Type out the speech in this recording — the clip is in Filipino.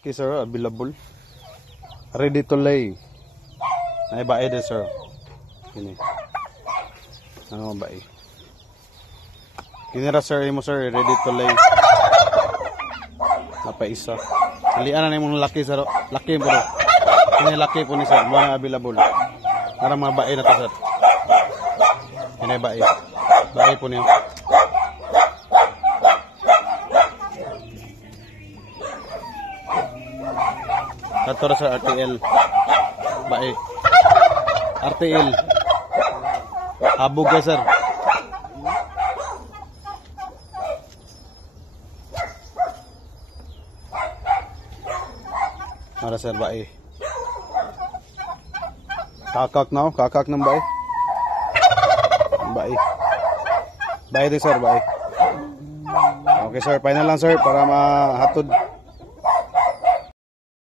Okay sir, available. Ready to lay. Ay bae din sir. Kini. Ano bae? Kini ra sir imo sir, ready to lay. Napaisa. Alian na imong laki sir. Laki po. Kini laki po ni sir, mga available. Para mga bae na to sir. Kini bae. Bae po niyo. Kato sa RTL. Bae. RTL. Habog ka sir. Para sir bae. Kakak na, kakak ng bae. Bae. Bae din sir, bae. Okay sir, final lang sir para mahatod.